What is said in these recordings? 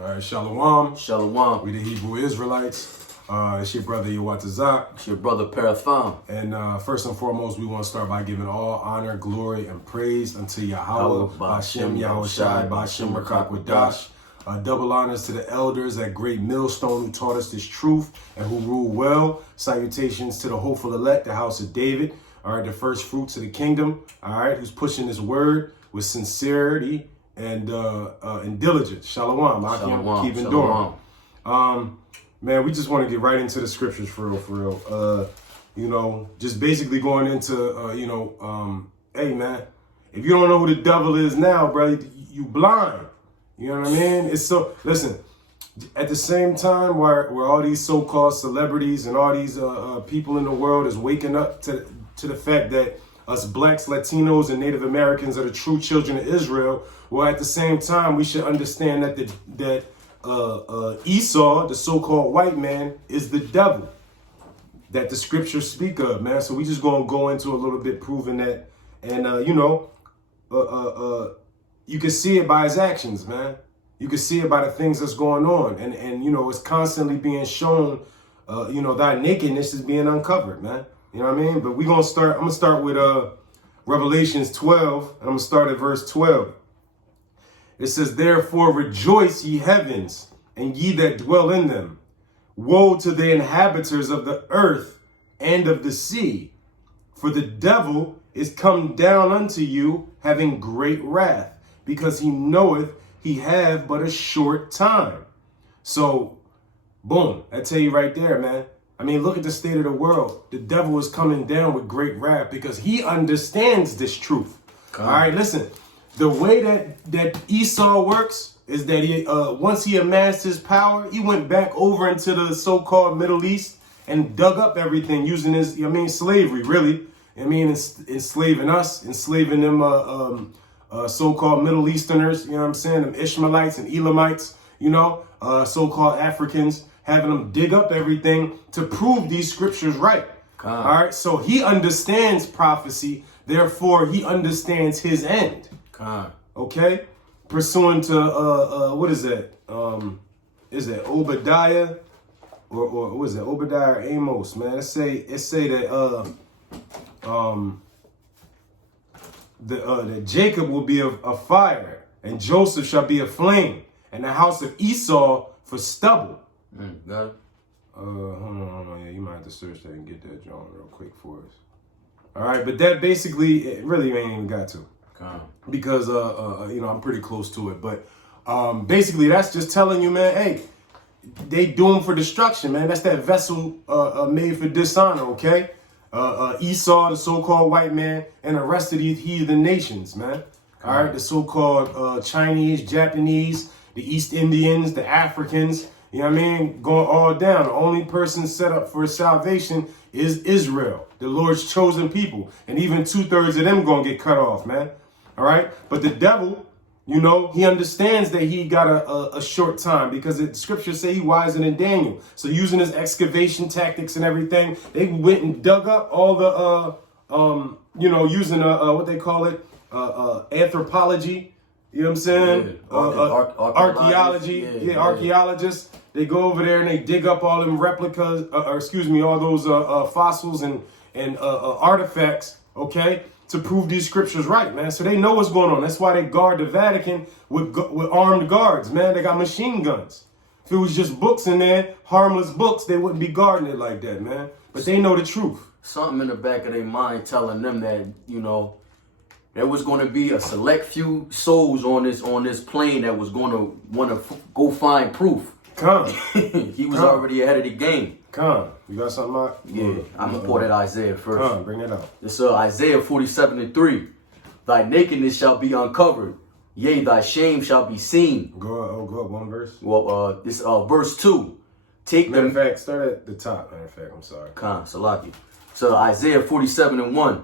All right, Shalom. Shalom. We the Hebrew Israelites. It's your brother Yawatazak. It's your brother Paratham. And first and foremost, we want to start by giving all honor, glory, and praise unto Yahweh, Bashem Yahushai, Bashem Rakakwadash. Double honors to the elders at Great Millstone who taught us this truth and who rule well. Salutations to the hopeful elect, the house of David. All right, the first fruits of the kingdom. All right, who's pushing this word with sincerity and diligence. Shalom. Shalom. Keep enduring. Man, we just want to get right into the scriptures for real. Just basically going into, hey, man, if you don't know who the devil is now, brother, you blind. You know what I mean? It's so, listen, at the same time where all these so-called celebrities and all these people in the world is waking up to the fact that us blacks, Latinos, and Native Americans are the true children of Israel, well, at the same time, we should understand that Esau, the so-called white man, is the devil that the scriptures speak of, man. So we just gonna go into a little bit proving that, and you can see it by his actions, man. You can see it by the things that's going on, and it's constantly being shown. Thy nakedness is being uncovered, man. You know what I mean? But I'm gonna start with Revelations 12, and I'm gonna start at verse 12. It says, "Therefore rejoice, ye heavens, and ye that dwell in them. Woe to the inhabitants of the earth and of the sea, for the devil is come down unto you, having great wrath, because he knoweth he have but a short time." So, boom, I tell you right there, man. I mean, look at the state of the world. The devil is coming down with great wrath because he understands this truth. All right, listen. The way that Esau works is that he once he amassed his power, he went back over into the so-called Middle East and dug up everything using his, slavery, really. Enslaving us, enslaving them so-called Middle Easterners, you know what I'm saying? Them Ishmaelites and Elamites, so-called Africans, having them dig up everything to prove these scriptures right. All right, so he understands prophecy, therefore he understands his end. Okay, pursuant to what is that? Is that Obadiah or what is it? Obadiah or Amos? Man, it say that that Jacob will be a fire, and Joseph shall be a flame, and the house of Esau for stubble. Got it. Hold on. Yeah, you might have to search that and get that John real quick for us. All right, but that basically it really ain't even got to. Because I'm pretty close to it, but basically that's just telling you, man, hey, they doomed for destruction, man. That's that vessel made for dishonor, okay? Esau, the so-called white man, and the rest of these heathen nations, man. All right, the so-called Chinese, Japanese, the East Indians, the Africans, you know what I mean? Going all down. The only person set up for salvation is Israel, the Lord's chosen people, and even 2/3 of them gonna get cut off, man. All right, but the devil, he understands that he got a short time because the scriptures say he wiser than Daniel. So using his excavation tactics and everything, they went and dug up all the, using what they call it, anthropology. You know what I'm saying? Archaeology. Archaeologists. They go over there and they dig up all them replicas, all those fossils and artifacts. Okay. To prove these scriptures right, man. So they know what's going on. That's why they guard the Vatican with armed guards, man. They got machine guns. If it was just books in there, harmless books, they wouldn't be guarding it like that, man. But they know the truth. Something in the back of their mind telling them that, there was going to be a select few souls on this plane that was going to want to go find proof. He was already ahead of the game. You got something out? Yeah, I'm going to pour that Isaiah first. Bring it out. It's Isaiah 47:3. Thy nakedness shall be uncovered, yea, thy shame shall be seen. Go up one verse. Well, this verse 2. Matter of fact, start at the top. Matter of fact, I'm sorry. Salaki. So Isaiah 47:1.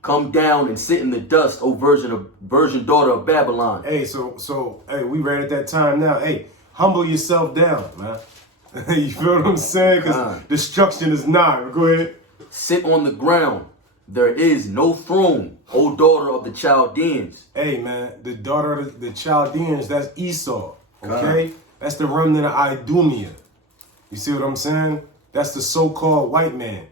Come down and sit in the dust, O virgin daughter of Babylon. Hey, so hey, we read at that time now. Hey, humble yourself down, man. You feel what I'm saying? Because destruction is nigh. Go ahead. Sit on the ground. There is no throne, O daughter of the Chaldeans. Hey, man, the daughter of the Chaldeans, that's Esau. Okay? That's the remnant of Idumea. You see what I'm saying? That's the so-called white man.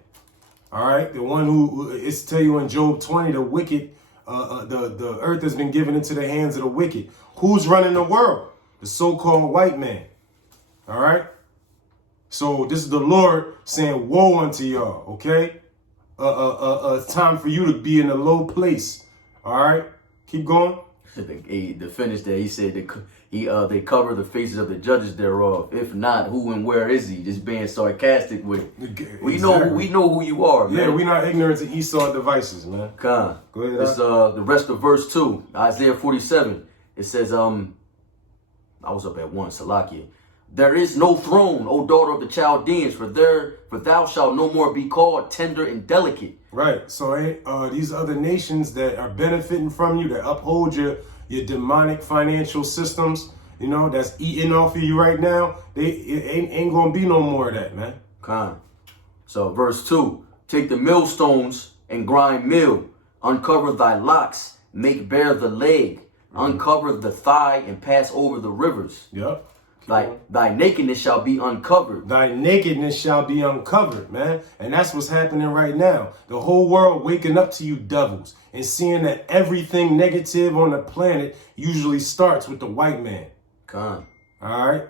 All right, the one who it's tell you in Job 20, the wicked, the earth has been given into the hands of the wicked. Who's running the world? The so-called white man. All right. So this is the Lord saying, "Woe unto y'all." Okay. It's time for you to be in a low place. All right. Keep going. To finish that, he said they cover the faces of the judges thereof. If not, who and where is he? Just being sarcastic with it. Exactly. We know who you are, man. Yeah, we not ignorant to Esau devices, man. Con. Go ahead. It's the rest of verse 2, Isaiah 47. It says, I was up at 1, Salakia. There is no throne, O daughter of the Chaldeans, for thou shalt no more be called tender and delicate. Right. So these other nations that are benefiting from you, that uphold your demonic financial systems, you know, that's eating off of you right now, it ain't gonna be no more of that, man. Con. So verse 2, take the millstones and grind meal, uncover thy locks, make bare the leg, uncover the thigh and pass over the rivers. Yep. Thy nakedness shall be uncovered. Thy nakedness shall be uncovered, man. And that's what's happening right now. The whole world waking up to you devils and seeing that everything negative on the planet usually starts with the white man. Con. All right.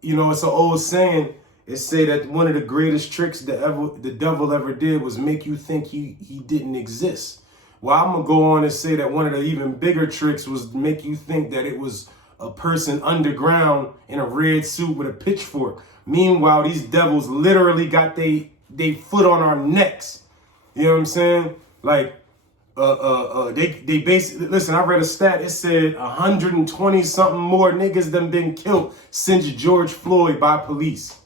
You know, it's an old saying. It say that one of the greatest tricks the devil ever did was make you think he didn't exist. Well, I'm gonna go on and say that one of the even bigger tricks was make you think that it was a person underground in a red suit with a pitchfork. Meanwhile, these devils literally got they foot on our necks. You know what I'm saying? Like, they basically, listen, I read a stat. It said 120 something more niggas than been killed since George Floyd by police.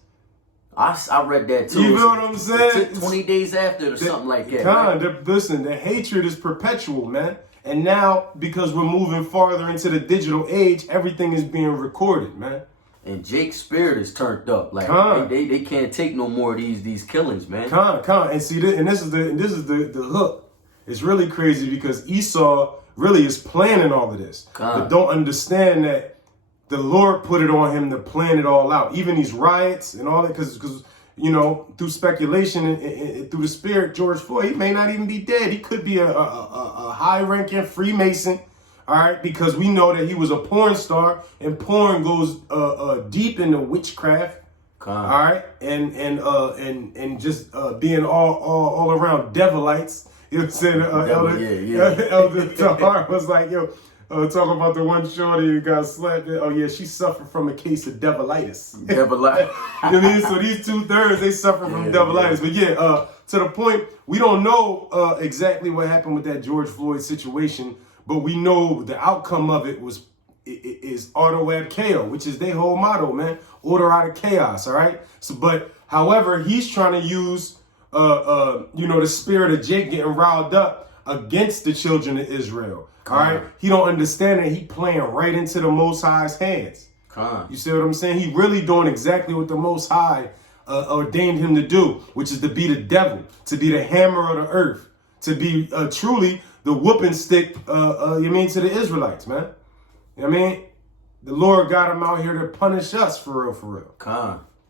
I read that too. You know what I'm saying? 20 days after or something like that. Right? Listen, the hatred is perpetual, man. And now, because we're moving farther into the digital age, everything is being recorded, man. And Jake's spirit is turned up. Like they can't take no more of these killings, man. And see, this is the hook. It's really crazy because Esau really is planning all of this, but don't understand that the Lord put it on him to plan it all out. Even these riots and all that, because you know, through speculation and through the spirit, George Floyd, he may not even be dead. He could be a high-ranking Freemason, all right? Because we know that he was a porn star, and porn goes deep into witchcraft, all right? And just being all around devilites. You know what I'm saying? Elder Tahar was like, yo, talking about the one shorty who got slapped. Oh yeah, she suffered from a case of devilitis. Devilitis. You know what I mean? So these 2/3, they suffer from devilitis. But yeah, to the point, we don't know exactly what happened with that George Floyd situation, but we know the outcome of it is ordo ad chaos, which is their whole motto, man. Order out of chaos, all right? So, but however, he's trying to use you know, the spirit of Jake getting riled up against the children of Israel. All right, he don't understand that he playing right into the Most High's hands. You see what I'm saying? He really doing exactly what the Most High ordained him to do, which is to be the devil, to be the hammer of the earth, to be truly the whooping stick. You mean to the Israelites, man? You know what I mean? The Lord got him out here to punish us for real.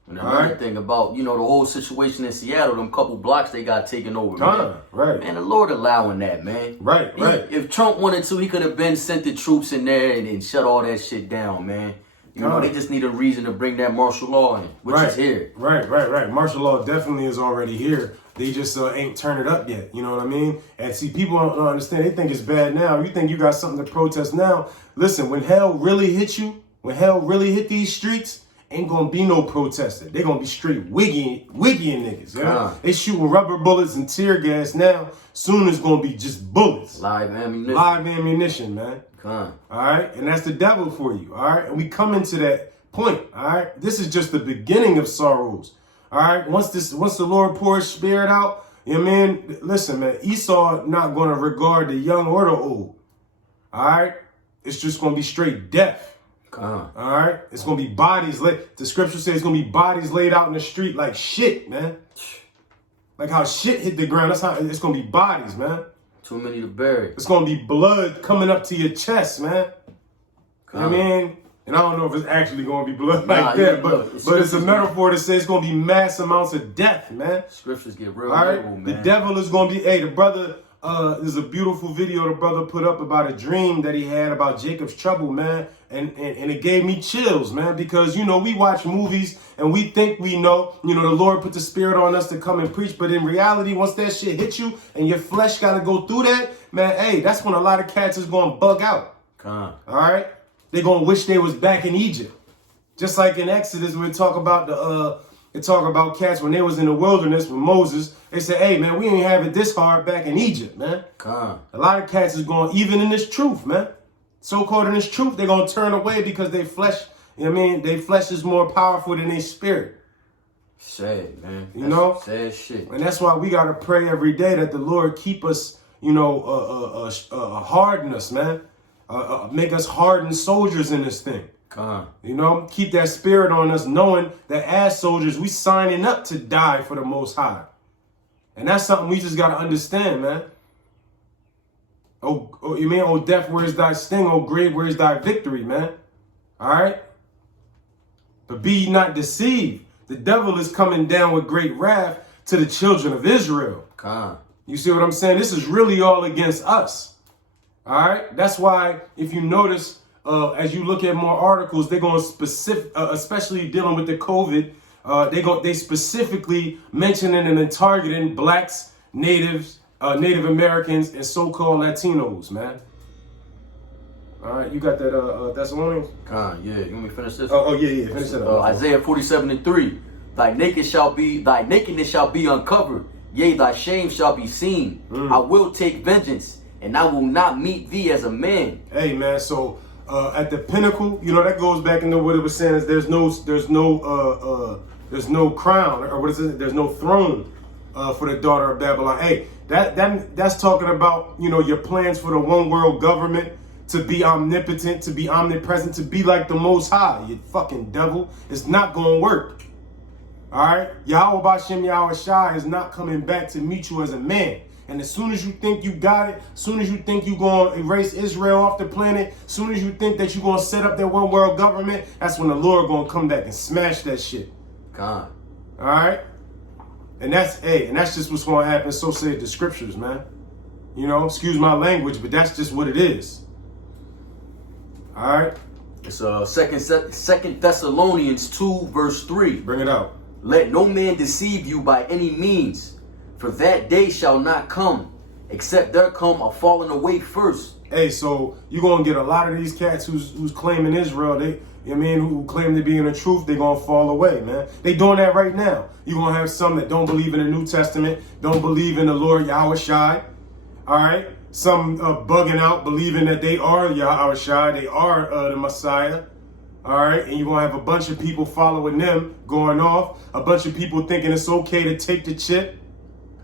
And another thing about, you know, the whole situation in Seattle, them couple blocks they got taken over, man. Right. Man, the Lord allowing that, man. Right. If Trump wanted to, he could have been sent the troops in there and shut all that shit down, man. You know, they just need a reason to bring that martial law in, which is here. Right. Martial law definitely is already here. They just ain't turned it up yet. You know what I mean? And see, people don't understand. They think it's bad now. You think you got something to protest now. Listen, when hell really hit you, when hell really hit these streets, ain't gonna be no protesting. They gonna be straight wiggying niggas. Yeah? They shooting rubber bullets and tear gas now. Soon it's gonna be just bullets. Live ammunition, man. All right, and that's the devil for you. All right, and we come into that point. All right, this is just the beginning of sorrows. All right, once the Lord pours spirit out, you know what I mean? Listen, man, Esau not gonna regard the young or the old. All right, it's just gonna be straight death. All right, it's gonna be bodies laid. The scripture says it's gonna be bodies laid out in the street like shit, man. Like how shit hit the ground. That's how it's gonna be bodies, man. Too many to bury. It's gonna be blood coming up to your chest, man. You know what I mean? And I don't know if it's actually going to be blood Nah, like that, look, but it's a metaphor to say it's going to be mass amounts of death, man. Scriptures get real All right? liberal, man. The devil is going to be, the brother, there's a beautiful video the brother put up about a dream that he had about Jacob's trouble, man. And it gave me chills, man, because, you know, we watch movies and we think we know, you know, the Lord put the spirit on us to come and preach. But in reality, once that shit hits you and your flesh got to go through that, man, hey, that's when a lot of cats is going to bug out. All right? They're going to wish they was back in Egypt. Just like in Exodus, we talk about cats when they was in the wilderness with Moses. They said, hey, man, we ain't have it this hard back in Egypt, man. A lot of cats is going, even in this truth, man. So-called in this truth, they're going to turn away because they flesh, you know what I mean? Their flesh is more powerful than their spirit. Sad, man. You know? Sad shit. And that's why we got to pray every day that the Lord keep us, you know, harden us, man. Make us hardened soldiers in this thing. You know, keep that spirit on us, knowing that as soldiers, we signing up to die for the Most High. And that's something we just got to understand, man. Oh, you mean, oh, death, where's thy sting? Oh, grave, where's thy victory, man? All right? But be ye not deceived. The devil is coming down with great wrath to the children of Israel. You see what I'm saying? This is really all against us. All right? That's why, if you notice, as you look at more articles, they're going specific, especially dealing with the COVID, they specifically mentioning and targeting blacks, natives, Native Americans, and so-called Latinos, man. All right, you got that Thessalonians? Yeah. You want me to finish this? Oh yeah. Finish it up. Isaiah 47:3. Thy nakedness shall be uncovered. Yea, thy shame shall be seen. I will take vengeance, and I will not meet thee as a man. Hey, man. So at the pinnacle, you know, that goes back into what it was saying is there's no crown, or what is it? There's no throne for the daughter of Babylon. Hey, that's talking about, you know, your plans for the one world government to be omnipotent, to be omnipresent, to be like the Most High. You fucking devil. It's not going to work. All right? Yahweh Bashem Yahweh Shai is not coming back to meet you as a man. And as soon as you think you got it, as soon as you think you're going to erase Israel off the planet, as soon as you think that you're going to set up that one world government, that's when the Lord going to come back and smash that shit. All right? And that's just what's going to happen. So said the scriptures, man. You know, excuse my language, but that's just what it is. All right? It's Second Thessalonians 2, verse 3. Bring it out. Let no man deceive you by any means, for that day shall not come, except there come a falling away first. Hey, so you're going to get a lot of these cats who's claiming Israel, who claim to be in the truth, they're going to fall away, man. They doing that right now. You're going to have some that don't believe in the New Testament, don't believe in the Lord Yahweh Shai, all right? Some bugging out, believing that they are Yahweh Shai, they are the Messiah, all right? And you're going to have a bunch of people following them, going off, a bunch of people thinking it's okay to take the chip,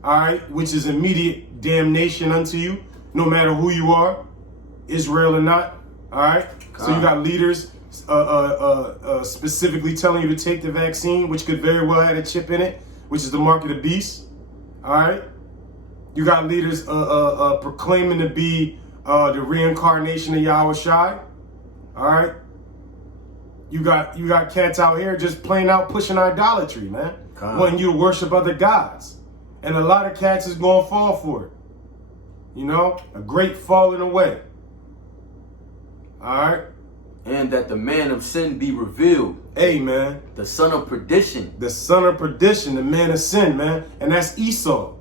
all right, which is immediate damnation unto you, no matter who you are, Israel or not, all right? So you got leaders specifically telling you to take the vaccine, which could very well have a chip in it, which is the mark of the beast, all right? You got leaders proclaiming to be the reincarnation of Yahweh Shai, all right? You got cats out here just plain out pushing idolatry, man, wanting you to worship other gods. And a lot of cats is going to fall for it. You know, a great falling away. All right? And that the man of sin be revealed. Hey, man. The son of perdition. The son of perdition, the man of sin, man. And that's Esau.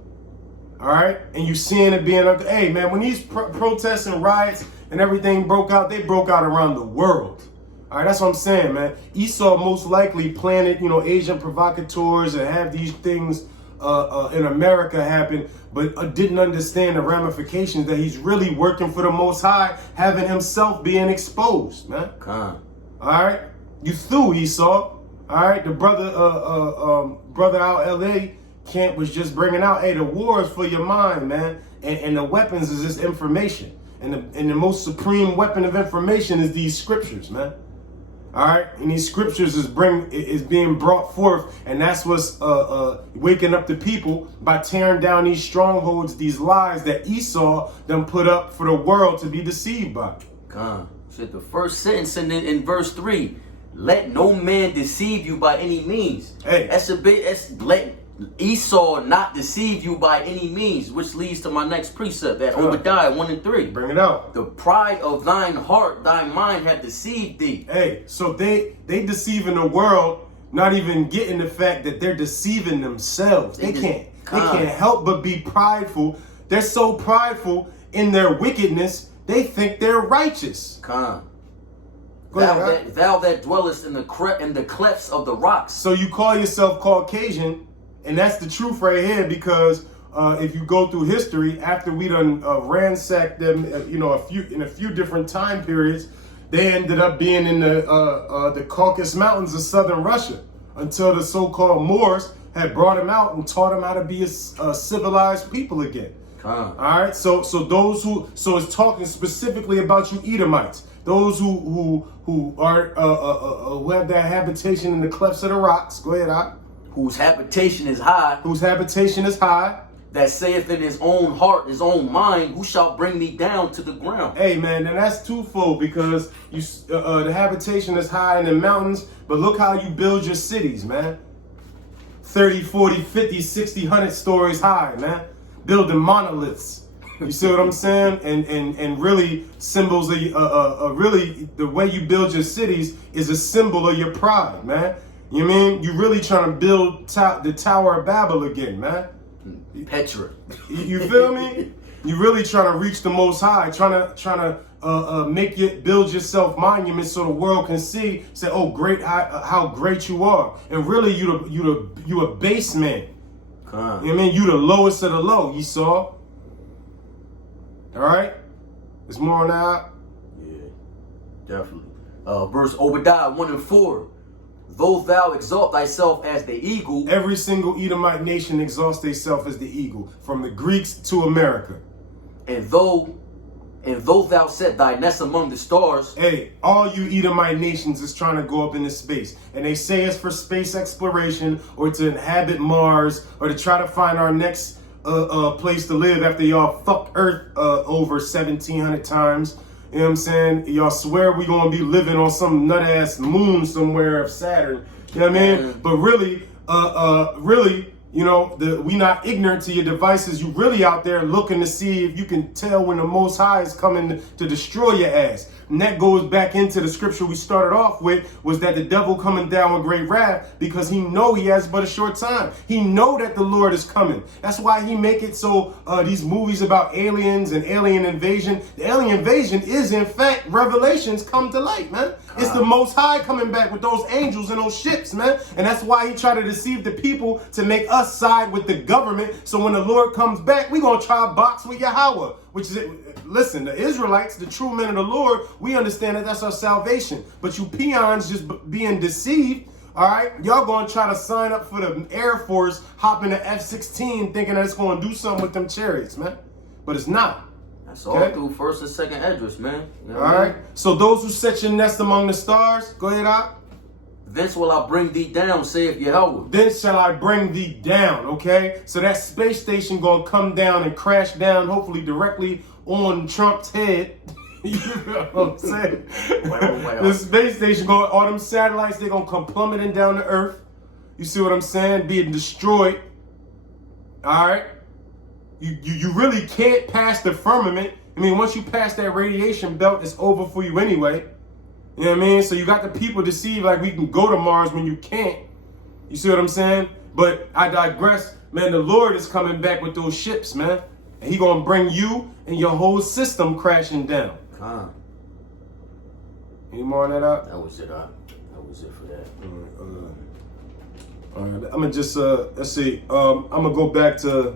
All right? And you seeing it being, hey, man, when these protests and riots and everything broke out, they broke out around the world. All right, that's what I'm saying, man. Esau most likely planted, you know, Asian provocateurs and have these things in America happen, but didn't understand the ramifications that he's really working for the Most High, having himself being exposed, man. All right, you threw Esau. All right, the brother out LA camp was just bringing out, hey, the war is for your mind, man, and the weapons is this information, and the most supreme weapon of information is these scriptures, man. All right, and these scriptures is being brought forth, and that's what's waking up the people by tearing down these strongholds, these lies that Esau done put up for the world to be deceived by. Said the first sentence in verse 3. Let no man deceive you by any means. Hey. That's let Esau not deceive you by any means, which leads to my next precept at Obadiah 1 and 3. Bring it out. The pride of thine heart, thy mind hath deceived thee. Hey, so they deceiving the world, not even getting the fact that they're deceiving themselves. They can't help but be prideful. They're so prideful in their wickedness, they think they're righteous. Thou that dwellest in the clefts of the rocks. So you call yourself Caucasian, and that's the truth right here, because if you go through history, after we done ransacked them, in a few different time periods, they ended up being in the Caucasus Mountains of southern Russia until the so-called Moors had brought them out and taught them how to be a civilized people again. All right, so it's talking specifically about you Edomites, those who have their habitation in the clefts of the rocks. Go ahead, Ak. Whose habitation is high. Whose habitation is high. That saith in his own heart, his own mind, who shall bring me down to the ground? Hey, man, and that's twofold, because the habitation is high in the mountains, but look how you build your cities, man. 30, 40, 50, 60, 100 stories high, man. Building monoliths. You see what I'm saying? And really symbols of really the way you build your cities is a symbol of your pride, man. You mean you really trying to build the Tower of Babel again, man? Petra. You feel me? You really trying to reach the Most High, trying to build yourself monuments so the world can say, oh, great, how great you are, and really you a base man. You know what I mean? You the lowest of the low, Esau. All right? There's more on that? Yeah, definitely. Verse Obadiah 1 and 4. Though thou exalt thyself as the eagle. Every single Edomite nation exalts themselves as the eagle, from the Greeks to America. And though thou set thy nest among the stars. Hey, all you Edomite nations is trying to go up into space. And they say it's for space exploration, or to inhabit Mars, or to try to find our next place to live after y'all fuck Earth over 1,700 times. You know what I'm saying? Y'all swear we gonna be living on some nut-ass moon somewhere of Saturn. You know what I mean? But really, we not ignorant to your devices. You really out there looking to see if you can tell when the Most High is coming to destroy your ass. And that goes back into the scripture we started off with, was that the devil coming down with great wrath, because he know he has but a short time. He know that the Lord is coming. That's why he make it so these movies about aliens and alien invasion. The alien invasion is in fact revelations come to light, man. It's the Most High coming back with those angels and those ships, man. And that's why he try to deceive the people to make us side with the government. So when the Lord comes back, we gonna try to box with Yahweh, which is, listen, the Israelites, the true men of the Lord, we understand that that's our salvation. But you peons just being deceived, all right? Y'all gonna try to sign up for the Air Force, hop in the F-16, thinking that it's gonna do something with them chariots, man. But it's not. That's all through 1st and 2nd Esdras, man. You know all right? So those who set your nest among the stars, go ahead, Ak. Thence will I bring thee down, saith Yahweh. Then shall I bring thee down, okay? So that space station gonna come down and crash down, hopefully directly on Trump's head. You know what I'm saying? The space station, all them satellites, they're gonna come plummeting down to Earth. You see what I'm saying? Being destroyed. All right? You really can't pass the firmament. I mean, once you pass that radiation belt, it's over for you anyway. You know what I mean? So you got the people deceived like we can go to Mars when you can't. You see what I'm saying? But I digress. Man, the Lord is coming back with those ships, man. And he gonna bring you and your whole system crashing down. Any more on that up? That was it, That was it for that. All right. I'm gonna just let's see. I'm gonna go back to